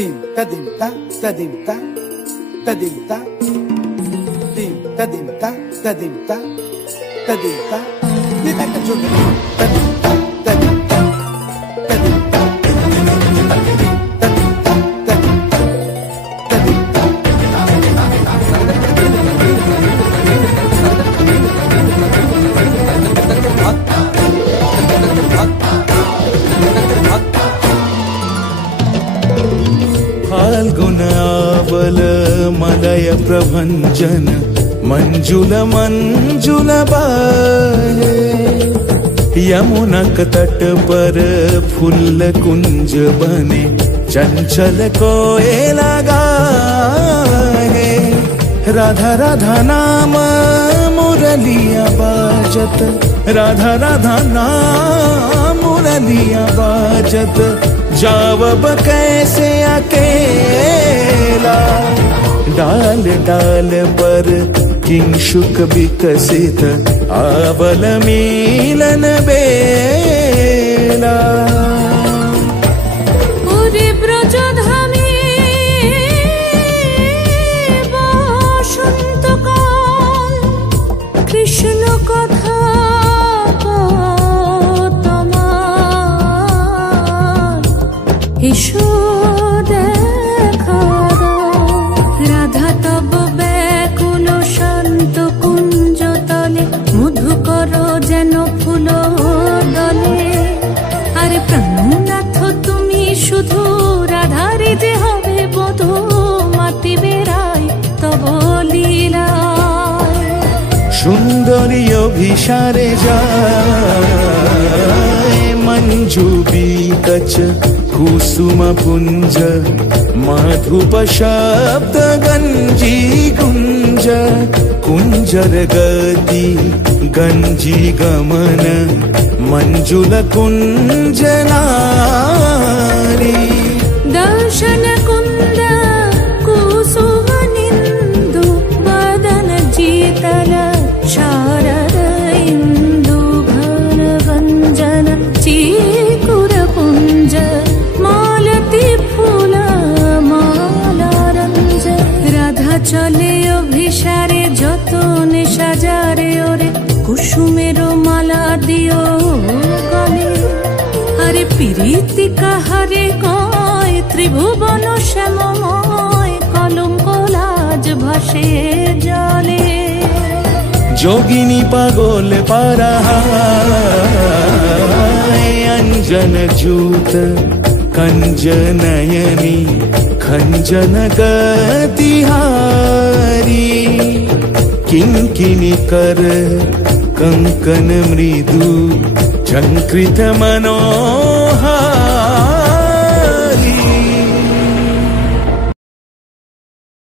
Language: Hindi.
Dim tadim ta tadim ta tadim ta dim tadim ta tadim ta tadim ta di ta canzone tadim ta tadim ta tadim ta फाल्गुनावल मलय प्रभंजन मंजुल मंजुल बाहे यमुनक तट पर फूल कुंज बने चंचल कोयला गाहे राधा राधा नाम मुरलिया बाजत राधा राधा नाम मुरलिया बाजत जावब कैसे अकेला डाल डाल पर किंशुक विकसित आवल मिलन बेला कृष्ण कथा ईशो देखा राधा तब व्याकुल शांत कुंज तले मधुकर जेन फूल दले आरे प्राणनाथ तुमी शुधु राधारे जे हबे बधू माती बेराय तब लीला सुंदरी अभिसारे जाए मंजू बीकच कुसुम पुंज माधुप शब्द गंजी गुंज कुंजर गति गंजी गमन मंजुल कुंज नारी दर्शन कुंद कुसुम निंदु बदन जीतल शारद इंदु घन गंजन चीकुर पुंज मालती फूल माला रंज राधा चले अभिसारे जतने साजारे ओरे कुसुमेरो माला दियो गले आरे पीरिति काहारे कय त्रिभुवन श्याममय कलंक लाज भासे जले जोगिनी पागल पारा अंजन जूत कंज नयनी खंजन गतिहारी किंकिनी कर कंकन मृदु झंकृत मनो